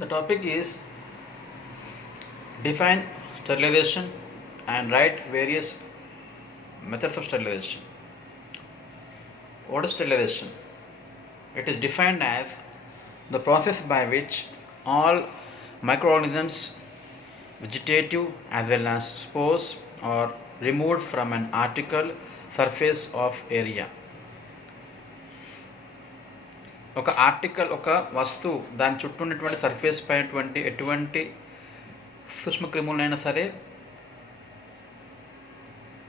The topic is define sterilization and write various methods of sterilization. What is sterilization? It is defined as the process by which all microorganisms, vegetative as well as spores, are removed from an article surface of area. ఒక article ఒక వస్తువు దాని చుట్టూ ఉన్నటువంటి surface పైన ఎటువంటి సూక్ష్మక్రిములైనా సరే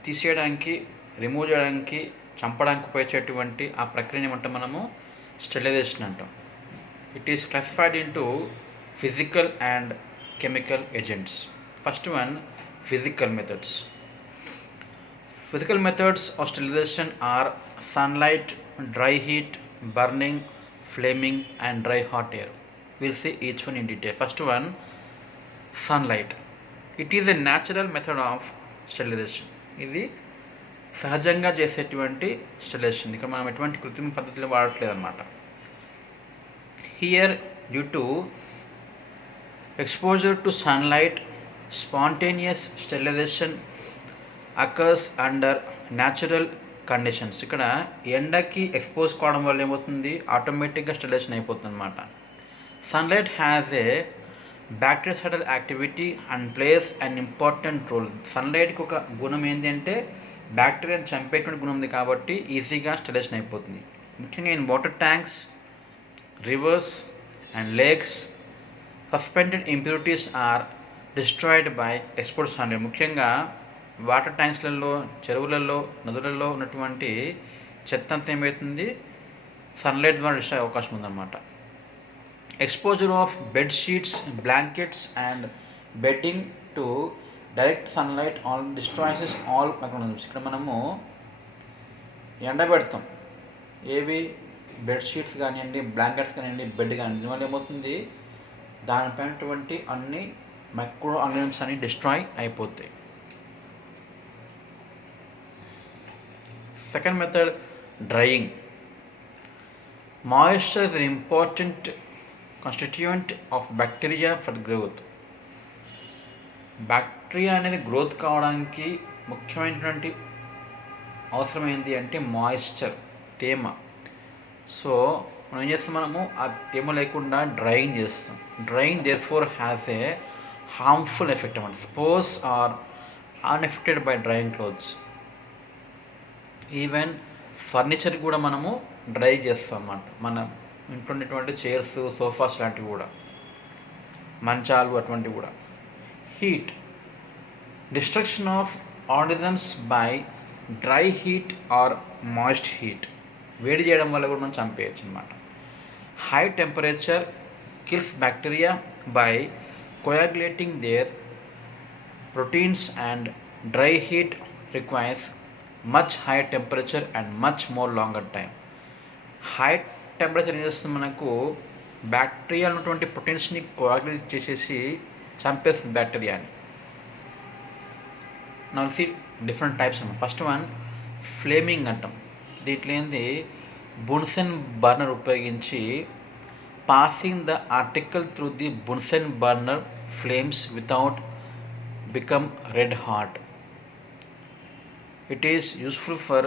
తీసేయడానికి, రిమూవ్ చేయడానికి, చంపడానికి ఉపయోగించేటువంటి ఆ ప్రక్రియని ఏమంటాం మనము స్టెరిలైజేషన్ అంటాం. It is classified into physical and chemical agents. First one, physical methods. Physical methods of sterilization are sunlight, dry heat, burning, flaming and dry hot air. We'll see each one in detail. First one, sunlight. It is a natural method of sterilization. ఇది సహజంగా చేసేటువంటి sterilisation. ఇక్కడ మనం ఎటువంటి కృత్రిమ పద్ధతులు వాడట్లేదు అన్నమాట. Here due to exposure to sunlight, spontaneous sterilization occurs under natural conditions. ఇక్కడ ఎండకి ఎక్స్పోజ్ కావడం వల్ల ఏమవుతుంది, ఆటోమేటిక్గా స్టెరిలైజేషన్ అయిపోతుంది అనమాట. Sunlight has a bactericidal activity and plays an important role. సన్లైట్కి ఒక గుణం ఏంటి అంటే బ్యాక్టీరియాని చంపేటువంటి గుణం ఉంది కాబట్టి ఈజీగా స్టెరిలైజేషన్ అయిపోతుంది. ముఖ్యంగా in water tanks, rivers and lakes suspended impurities are destroyed by expose sunlight. ముఖ్యంగా వాటర్ ట్యాంక్స్లలో, చెరువులలో, నదులలో ఉన్నటువంటి చెత్త అంతా ఏమవుతుంది, సన్లైట్ ద్వారా డిస్ట్రాయ్ అయ్యే అవకాశం ఉందన్నమాట. Exposure of bed sheets, blankets and bedding to direct sunlight all destroys all microorganisms. ఇక్కడ మనము ఎండబెడతాం, ఏవి బెడ్షీట్స్ కానివ్వండి, బ్లాంకెట్స్ కానివ్వండి, బెడ్ కానివ్వండి. దీనివల్ల ఏమవుతుంది, దానిపైనటువంటి అన్ని మైక్రో ఆర్గానిజమ్స్ అన్ని డిస్ట్రాయ్ అయిపోతాయి. Second method, drying. Moisture is an important constituent of bacteria for growth. Bacteria అనేది గ్రోత్ కావడానికి ముఖ్యమైనటువంటి అవసరం ఏంటి అంటే మాయిశ్చర్, తేమ. సో మనం ఏం చేస్తాం, మనము ఆ తేమ లేకుండా డ్రైయింగ్ చేస్తాం. Drying therefore has a harmful effect అన్నమాట. Spores are unaffected by drying clothes. Even furniture కూడా మనము డ్రై చేస్తాం అన్నమాట. మన ఇంట్లో ఉన్నటువంటి చైర్స్, సోఫాస్ లాంటివి కూడా, మంచాలు అటువంటివి కూడా. Heat, destruction of organisms by dry heat or moist heat. వేడి చేయడం వల్ల కూడా మనం చంపేయచ్చు అనమాట. High temperature kills bacteria by coagulating their proteins and dry heat requires much high temperature and much more longer time. High temperature ఏం చేస్తుంది, మనకు బ్యాక్టీరియా ఉన్నటువంటి ప్రోటీన్స్ని కోయాగులేట్ చేసేసి చంపేస్తుంది బ్యాక్టీరియాని. నా సీ డిఫరెంట్ టైప్స్ అన్నమాట. ఫస్ట్ వన్, ఫ్లేమింగ్ అంటాం. దీంట్లో ఏంది, బున్సెన్ బర్నర్ ఉపయోగించి passing the article through the Bunsen burner flames without become red hot. It is useful for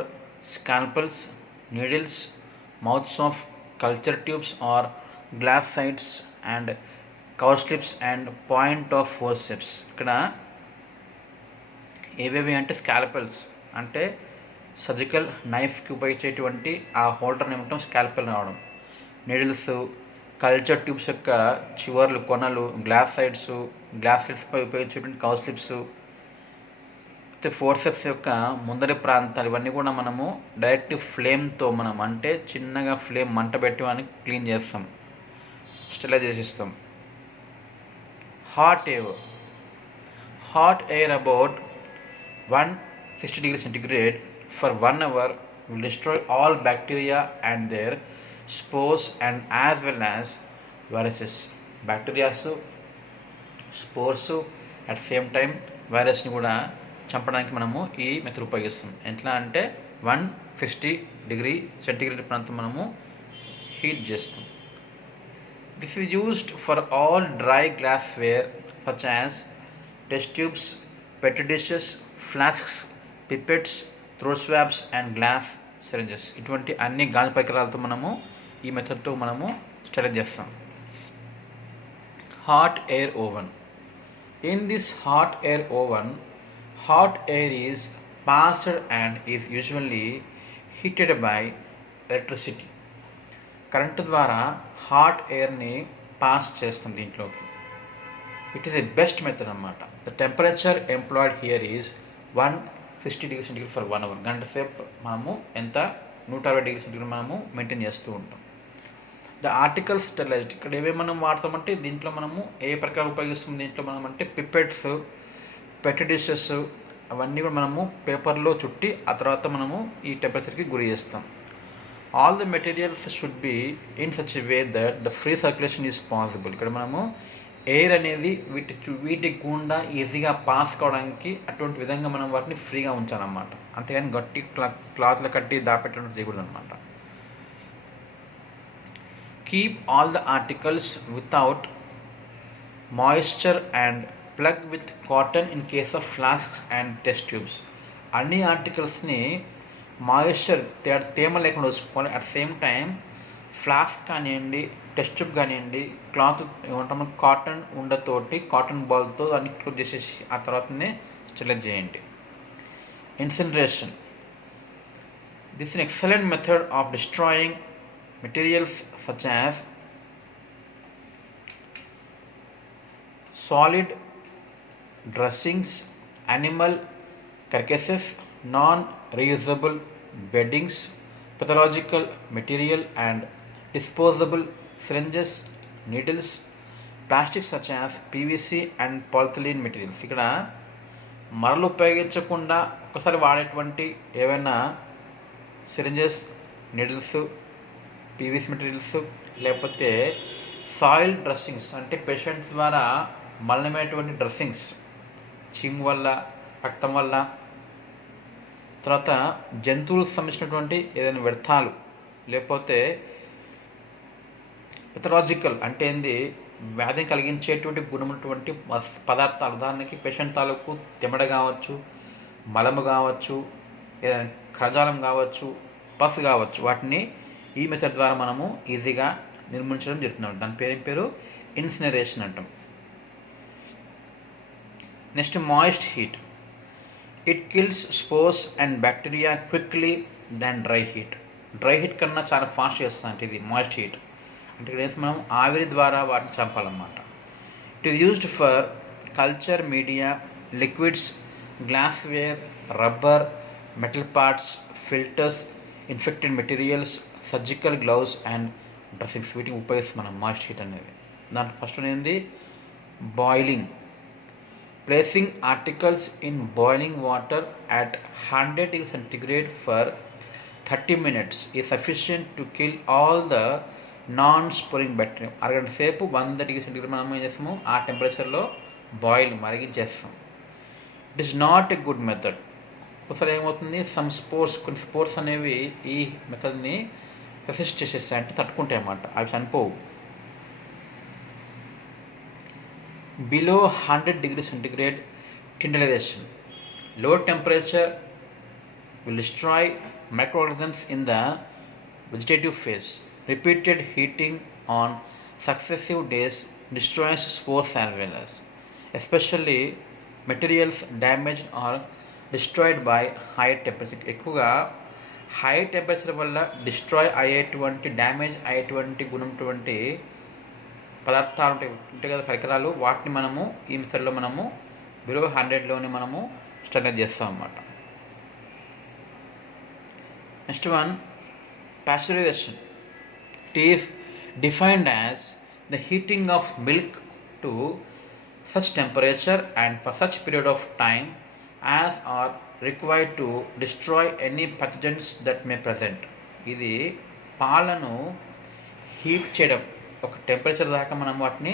scalpels, needles, mouths of culture tubes or glass sides and cowslips and point of forceps. ఇక్కడ ఏవేవి అంటే scalpels అంటే surgical నైఫ్కి ఉపయోగించేటువంటి ఆ హోల్డర్ని ఏమంటాం scalpel రావడం. Needles, culture tubes యొక్క చివర్లు, కొనలు, glass sides, glass స్లిట్స్పై ఉపయోగించేటువంటి కౌస్లిప్స్, forceps యొక్క ముందరి ప్రాంతాలు, ఇవన్నీ కూడా మనము డైరెక్ట్ ఫ్లేమ్తో మనం అంటే చిన్నగా ఫ్లేమ్ మంట పెట్టి అని క్లీన్ చేస్తాం, స్టెరిలైజ్ చేసిస్తాం. Hot air about 160 degrees centigrade for 1 hour will destroy all bacteria and their spores and as well as viruses. Bacterias, spores at same time వైరస్ని కూడా చంపడానికి మనము ఈ మెథడ్ ఉపయోగిస్తాం. ఎట్లా అంటే 160 degree centigrade ప్రాంతం మనము హీట్ చేస్తాం. This is used for all dry glassware such as test tubes, petri dishes, flasks, pipettes, throat swabs and glass syringes. ఇటువంటి అన్ని గాజు పరికరాలతో మనము ఈ మెథడ్తో మనము స్టెరిలైజ్ చేస్తాం. Hot air oven. In this hot air oven, hot air is passed and is usually heated by electricity. Current ద్వారా hot ఎయిర్ని పాస్ చేస్తుంది దీంట్లోకి. It is a best method అన్నమాట. The temperature employed here is 160°C for 1 hour. గంట సేపు మనము ఎంత 160°C మనము మెయింటైన్ చేస్తూ ఉంటాం. The articles sterilised. ఇక్కడ ఏమేమి మనం వాడతామంటే దీంట్లో మనము ఏ ప్రకారం ఉపయోగిస్తుంది దీంట్లో మనం అంటే పిపెట్స్, పెట్టి డిషెస్ అవన్నీ కూడా మనము పేపర్లో చుట్టి ఆ తర్వాత మనము ఈ టెంపరేచర్కి గురి చేస్తాం. All the materials should be in such a way that the free circulation is possible. ఇక్కడ మనము ఎయిర్ అనేది వీటి గుండా ఈజీగా పాస్ కావడానికి అటువంటి విధంగా మనం వాటిని ఫ్రీగా ఉంచాలన్నమాట. అంతేగాని గట్టి క్లాత్లో కట్టి దాపెట్టడం చేయకూడదు అనమాట. Keep all the articles without moisture and plug with cotton in case of flasks and test tubes. అన్ని ఆర్టికల్స్ని మాయిశ్చర్ తేమ లేకుండా చూసుకోవాలి. అట్ సేమ్ టైం ఫ్లాస్క్ కానివ్వండి, టెస్ట్ ట్యూబ్ కానివ్వండి, క్లాత్ ఏమంటాము కాటన్ ఉండతోటి కాటన్ బాల్తో దాన్ని క్లోజ్ చేసేసి ఆ తర్వాతనే స్టెరిలైజ్ చేయండి. Incineration. This is excellent method of destroying materials such as solid dressings, animal carcasses, non-reusable beddings, pathological material and disposable syringes, needles, plastics such as PVC and polyethylene materials. ఇక్కడ మరలు ఉపయోగించకుండా ఒకసారి వాడేటువంటి ఏవైనా syringes, needles, PVC materials లేకపోతే soil dressings అంటే patients ద్వారా మలినమైనటువంటి dressings చీము వల్ల, రక్తం వల్ల, తర్వాత జంతువులకు సంబంధించినటువంటి ఏదైనా వ్యర్థాలు లేకపోతే పెథలాజికల్ అంటే ఏంది వ్యాధిని కలిగించేటువంటి గుణమైనటువంటి పదార్థాలు, ఉదాహరణకి పేషెంట్ తాలూకు తెమడ కావచ్చు, మలము కావచ్చు, ఏదైనా కణజాలం కావచ్చు, పసు కావచ్చు, వాటిని ఈ మెథడ్ ద్వారా మనము ఈజీగా నిర్మించడం జరుగుతున్నాం. దాని పేరు ఇన్సినరేషన్ అంటాం. Next moist heat. It kills spores and bacteria quickly than dry heat. Dry heat కన్నా చాలా ఫాస్ట్ చేస్తుంది అంటే ఇది మాయిస్ట్ హీట్. అంటే ఇక్కడ మనం ఆవిరి ద్వారా వాటిని చంపాలన్నమాట. It is used for culture media, liquids, glassware, rubber, metal parts, filters, infected materials, surgical gloves and dressings. వీటిని ఉపయోగిస్తాం మనం మాయిస్ట్ హీట్ అనేది. దాంట్లో ఫస్ట్ ఏంది boiling. Placing articles in boiling water at 100°C for 30 minutes is sufficient to kill all the non-sporing bacteria. అరగంట సేపు 100°C మనం ఏం చేస్తాము ఆ టెంపరేచర్లో బాయిల్ మరిగించేస్తాం. It is not a good method. ఒకసారి ఏమవుతుంది కొన్ని స్పోర్స్ అనేవి ఈ మెథడ్ని రెసిస్ట్ చేసేస్తాయి, అంటే తట్టుకుంటాయి అన్నమాట, అవి చనిపోవు. Below 100°C tintilization. Low temperature will destroy microorganisms in the vegetative phase. Repeated heating on successive days destroys spores as well as, especially materials damaged or destroyed by high temperature. ఎక్కువగా high temperature వల్ల destroy అయ్యేటువంటి damage అయ్యేటువంటి గుణమైనటువంటి పదార్థాలు ఉంటాయి కదా, పరికరాలు, వాటిని మనము ఈ మెథడ్లో మనము బిలో 100లోనే మనము స్టెరిలైజ్ చేస్తాం అన్నమాట. Next one pasteurisation. It is defined as the heating of milk to such temperature and for such period of time as are required to destroy any pathogens that may present. ఇది పాలను heat చేయడం, ఒక temperature దాకా మనం వాటిని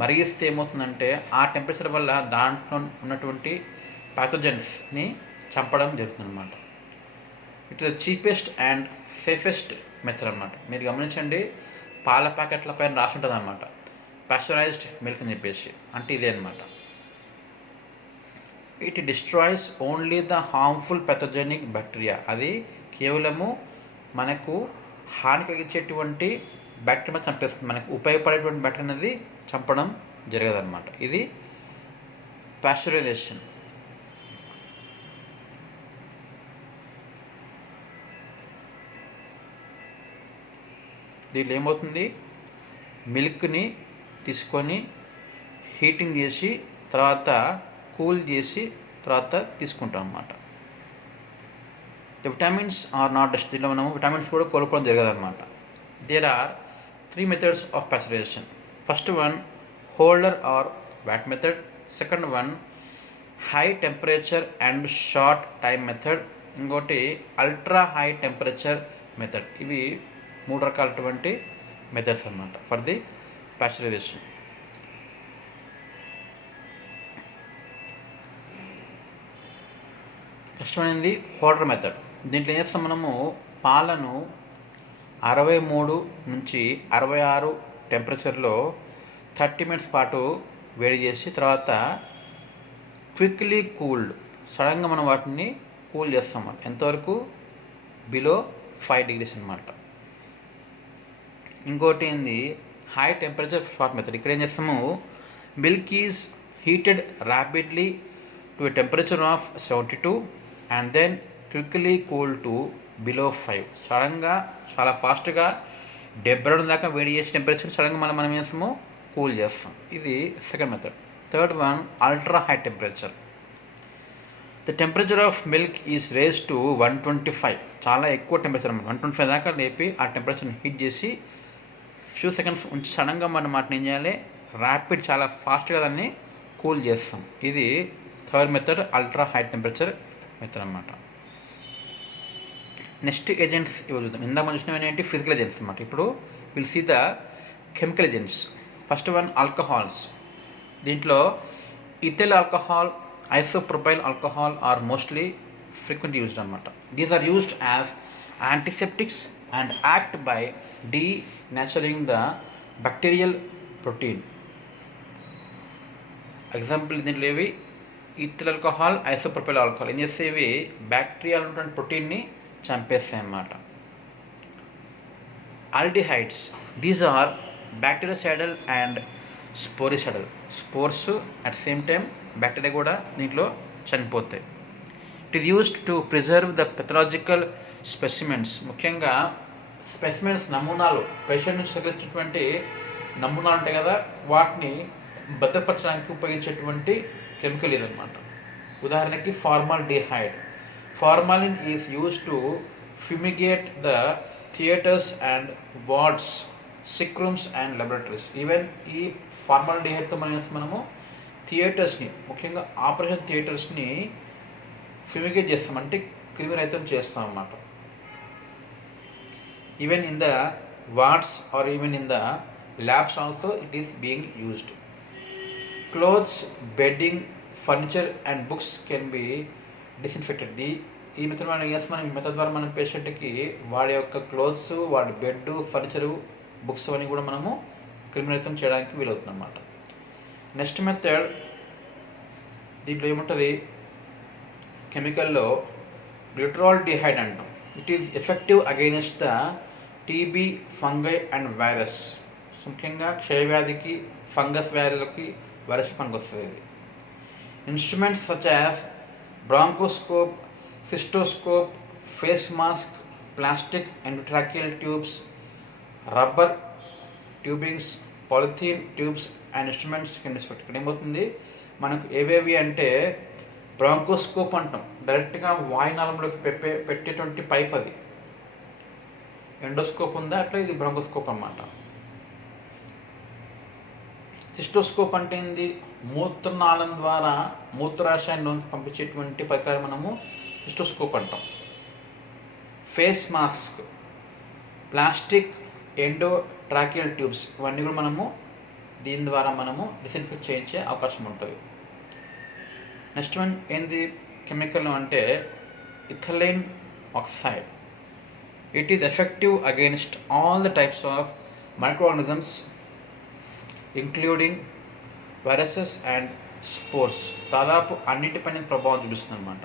మరిగిస్తే ఏమవుతుందంటే ఆ temperature వల్ల దాంట్లో ఉన్నటువంటి ప్యాథోజన్స్ని చంపడం జరుగుతుంది అనమాట. It is the cheapest and safest method అనమాట. మీరు గమనించండి, పాల ప్యాకెట్ల పైన రాసి ఉంటుంది అనమాట, పాస్చరైజ్డ్ మిల్క్ అని చెప్పేసి. అంటే ఇదే అనమాట. It destroys only the harmful పెథోజెనిక్ bacteria. అది కేవలము మనకు హాని కలిగించేటువంటి బ్యాక్టీరియా చంపేస్తుంది, మనకు ఉపయోగపడేటువంటి బ్యాక్టీరియా అనేది చంపడం జరగదన్నమాట. ఇది పాస్చరైజేషన్. దీంట్లో ఏమవుతుంది, మిల్క్ని తీసుకొని హీటింగ్ చేసి తర్వాత కూల్ చేసి తర్వాత తీసుకుంటాం అన్నమాట. Vitamins are not dust. దీంట్లో మనం విటమిన్స్ కూడా కోల్పోవడం జరగదన్నమాట. There are 3 methods of pasteurization. First one, Holder or VAT method. Second one, high temperature and short time method. ఇంకోటి అల్ట్రా హై టెంపరేచర్ మెథడ్. ఇవి 3 రకాలటువంటి మెథడ్స్ అన్నమాట for the pasteurisation. First one ఏంది, holder method. దీంట్లో ఏం చేస్తాం, మనము పాలను 63 నుంచి 66 టెంపరేచర్లో 30 minutes పాటు వేడి చేసి తర్వాత క్విక్లీ కూల్డ్, సడన్గా మనం వాటిని కూల్ చేస్తాం. ఎంతవరకు, బిలో 5 degrees అనమాట. ఇంకోటి ఏంది, హై టెంపరేచర్ షార్ట్ మెథడ్. ఇక్కడ ఏం చేస్తాము, milk is heated rapidly to a temperature of 72 and then quickly cool to below 5. సడన్గా చాలా ఫాస్ట్గా 72 దాకా వేడి చేసే టెంపరేచర్ సడన్గా మనం ఏం చేస్తాము, కూల్ చేస్తాం. ఇది second method. Third one, ultra high temperature. The temperature of milk is raise to 125. చాలా ఎక్కువ టెంపరేచర్ అన్నమాట. 125 దాకా లేపి ఆ టెంపరేచర్ని హీట్ చేసి ఫ్యూ సెకండ్స్ ఉంచి సడన్గా మనం వాటిని ఏం చేయాలి, ర్యాపిడ్ చాలా ఫాస్ట్గా దాన్ని కూల్ చేస్తాం. ఇది third method, ultra high temperature method అన్నమాట. నెక్స్ట్ ఏజెంట్స్ ఇవి చూద్దాం. ఇందాక మనం చూసినవి ఏంటి, ఫిజికల్ ఏజెంట్స్ అన్నమాట. ఇప్పుడు will see the chemical agents. First one, alcohols. దీంట్లో ethyl alcohol, isopropyl alcohol are mostly frequent used అనమాట. These are used as antiseptics and act by denaturing the bacterial protein. Example దీంట్లో ఏవి, ethyl alcohol, isopropyl alcohol ఏం చేసేవి, బ్యాక్టీరియాలో ఉన్నటువంటి ప్రోటీన్ని చంపేస్తాయి అన్నమాట. Aldehydes, these are bactericidal and sporicidal. Spores at same time bacteria కూడా దీంట్లో చనిపోతాయి. It is used to preserve the pathological specimens. ముఖ్యంగా స్పెసిమెన్స్, నమూనాలు, పేషెంట్ నుంచి సేకరించినటువంటి నమూనాలు ఉంటాయి కదా, వాటిని భద్రపరచడానికి ఉపయోగించేటువంటి కెమికల్ ఇదన్నమాట. ఉదాహరణకి formaldehyde. Formalin is used to fumigate the theatres and wards, sick rooms and laboratories. Even ఈ ఫార్మాల్డిహైడ్తో మనము థియేటర్స్ని, ముఖ్యంగా ఆపరేషన్ థియేటర్స్ని ఫ్యూమిగేట్ చేస్తాం, అంటే క్రిమిరహితం చేస్తాం అన్నమాట. Even in the wards or even in the labs also it is being used. Clothes, bedding, furniture and books can be disinfected. ఈ method మనం మెథడ్ ద్వారా మన పేషెంట్కి వాడి యొక్క క్లోత్స్, వాడి బెడ్, ఫర్నిచరు, బుక్స్ అని కూడా మనము క్రిమిరహితం చేయడానికి వీలవుతుంది అన్నమాట. నెక్స్ట్ మెథడ్, దీంట్లో ఏముంటుంది, కెమికల్లో గ్లిటరాల్డిహైడ్ అంటాం. It is effective against the TB, fungi and virus. ముఖ్యంగా క్షయవ్యాధికి, ఫంగస్ వ్యాధులకి, వైరస్ పనికొస్తుంది ఇది. Instruments such as bronchoscope, cystoscope, face mask, plastic endotracheal tubes, rubber tubings, polythene tubes and instruments can be expected. ఇక్కడ ఏమవుతుంది, మనకు ఏవేవి అంటే బ్రాంకోస్కోప్ అంటాం, డైరెక్ట్గా వాయునాళంలోకి పెట్టేటువంటి పైప్. అది ఎండోస్కోప్ ఉందా, అట్లా ఇది బ్రాంకోస్కోప్ అన్నమాట. సిస్టోస్కోప్ అంటే ఏంది, మూత్రనాళం ద్వారా మూత్రాశయాన్ని పంపించేటువంటి పరికరాన్ని మనము సిస్టోస్కోప్ అంటాం. ఫేస్ మాస్క్, ప్లాస్టిక్ ఎండోట్రాకియల్ ట్యూబ్స్, ఇవన్నీ కూడా మనము దీని ద్వారా మనము డిస్ఇన్ఫెక్ట్ చేయించే అవకాశం ఉంటుంది. నెక్స్ట్ వన్ ఏంది కెమికల్ అంటే ethylene oxide. It is effective against all the types of microorganisms including viruses and spores దాదాపు అన్నిటిపైన ప్రభావం చూపిస్తుంది అనమాట.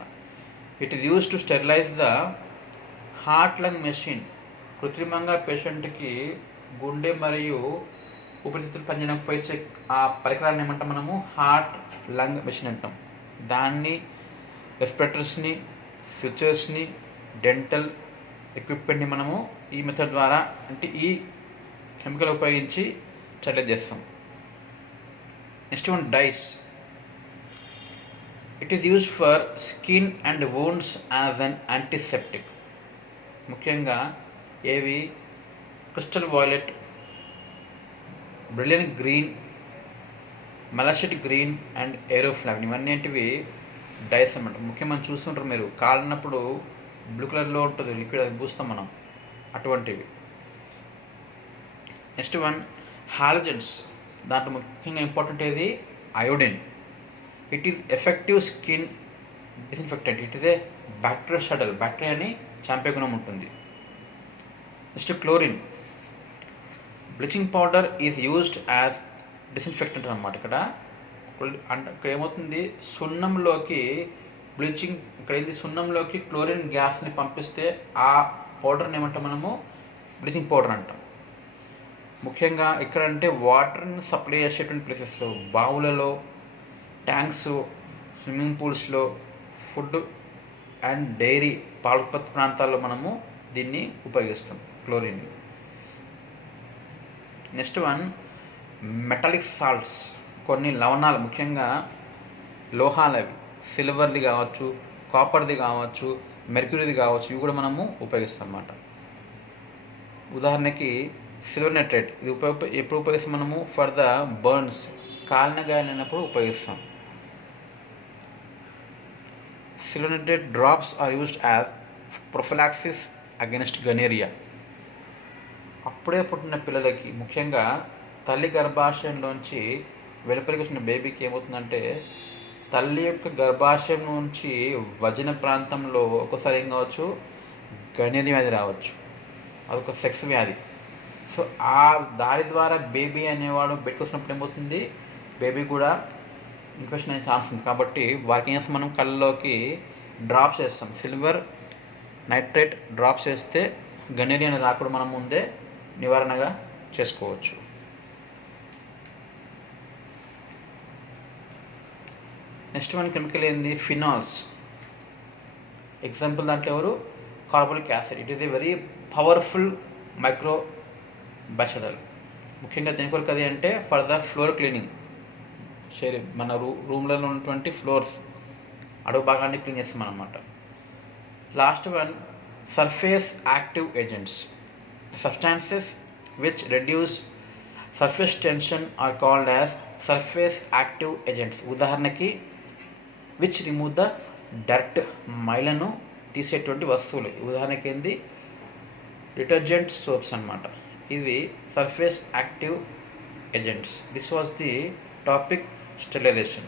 It is use to sterilise the heart lung machine. కృత్రిమంగా పేషెంట్కి గుండె మరియు ఊపిరితిత్తులు పనిచేయకపోతే ఆ పరికరాన్ని ఏమంటాం మనము హార్ట్ లంగ్ మెషిన్ అంటాం. దాన్ని రెస్పిరేటర్స్ని, స్విచెస్ని, డెంటల్ ఎక్విప్మెంట్ని మనము ఈ మెథడ్ ద్వారా అంటే ఈ కెమికల్ ఉపయోగించి స్టెరిలైజ్ చేస్తాం. Next one dyes. It is used for skin and wounds as an antiseptic. ముఖ్యంగా ఏవి crystal violet, brilliant green, malachite green and acriflavine ఇవన్నీ ఏంటివి డైస్ అన్నమాట. ముఖ్యంగా మనం చూస్తుంటారు మీరు కాలినప్పుడు బ్లూ కలర్లో ఉంటుంది లిక్విడ్, అది పూస్తాం మనం, అటువంటివి. Next one halogens. దాంట్లో ముఖ్యంగా ఇంపార్టెంట్ ఏది iodine. It is effective skin disinfectant. It is a bactericidal, బ్యాక్టీరియాని చంపే గుణం ఉంటుంది. Next chlorine. Bleaching powder is used as disinfectant అన్నమాట. ఇక్కడ ఏమవుతుంది, సున్నంలోకి బ్లీచింగ్, ఇక్కడ ఏంటి సున్నంలోకి క్లోరిన్ గ్యాస్ని పంపిస్తే ఆ పౌడర్ని ఏమంటాం మనము బ్లీచింగ్ పౌడర్ అంటాం. ముఖ్యంగా ఇక్కడ అంటే వాటర్ని సప్లై చేసేటువంటి ప్లేసెస్లో, బావులలో, ట్యాంక్స్, స్విమ్మింగ్ పూల్స్లో, ఫుడ్ అండ్ డైరీ పాల ఉత్పత్తి ప్రాంతాల్లో మనము దీన్ని ఉపయోగిస్తాం chlorine. Next one metallic salts. కొన్ని లవణాలు ముఖ్యంగా లోహాలు, అవి సిల్వర్ది కావచ్చు, కాపర్ది కావచ్చు, మెర్క్యూరీది కావచ్చు, ఇవి కూడా మనము ఉపయోగిస్తాం అన్నమాట. ఉదాహరణకి సిల్వర్ నైట్రేట్. ఇది ఎప్పుడు ఉపయోగిస్తాం మనము ఫర్ ద బర్న్స్, కాలిన గాయనప్పుడు ఉపయోగిస్తాం. Silver nitrate drops are used as prophylaxis against gonorrhea. అప్పుడే పుట్టిన పిల్లలకి, ముఖ్యంగా తల్లి గర్భాశయంలోంచి వెలుపలికి వచ్చిన బేబీకి ఏమవుతుందంటే తల్లి యొక్క గర్భాశయం నుంచి వజన ప్రాంతంలో ఒక్కోసారి ఏం కావచ్చు గనేరియా వ్యాధి రావచ్చు. అదొక సెక్స్ వ్యాధి. సో ఆ దారి ద్వారా బేబీ అనేవాడు బయటకు వచ్చినప్పుడు ఏమవుతుంది, బేబీ కూడా ఇన్ఫెక్షన్ అయ్యే ఛాన్స్ ఉంది. కాబట్టి వారికి ఏం చేస్తాం, మనం కళ్ళలోకి డ్రాప్స్ వేస్తాం, సిల్వర్ నైట్రేట్ డ్రాప్స్ వేస్తే గనేరియా అనేది రాకుండా మనం ముందే నివారణగా చేసుకోవచ్చు. నెక్స్ట్ వన్ కెమికల్ ఏంది ఫినాల్స్. ఎగ్జాంపుల్ దాంట్లో ఎవరు carbonic acid. It is a very powerful microbicidal. ముఖ్యంగా దేని కొరకు అది అంటే ఫర్ ద ఫ్లోర్ క్లీనింగ్. మన రూమ్లలో ఉన్నటువంటి ఫ్లోర్స్, అడుగు భాగాన్ని క్లీన్ చేస్తాం అన్నమాట. Last one surface active agents. Substances which reduce surface tension are called as surface active agents. ఉదాహరణకి which remove the dirt, మైలను తీసేటువంటి వస్తువులు. ఉదాహరణకి ఏంది డిటర్జెంట్ సోప్స్ అన్నమాట. ఇవి surface active agents. This was the topic sterilisation.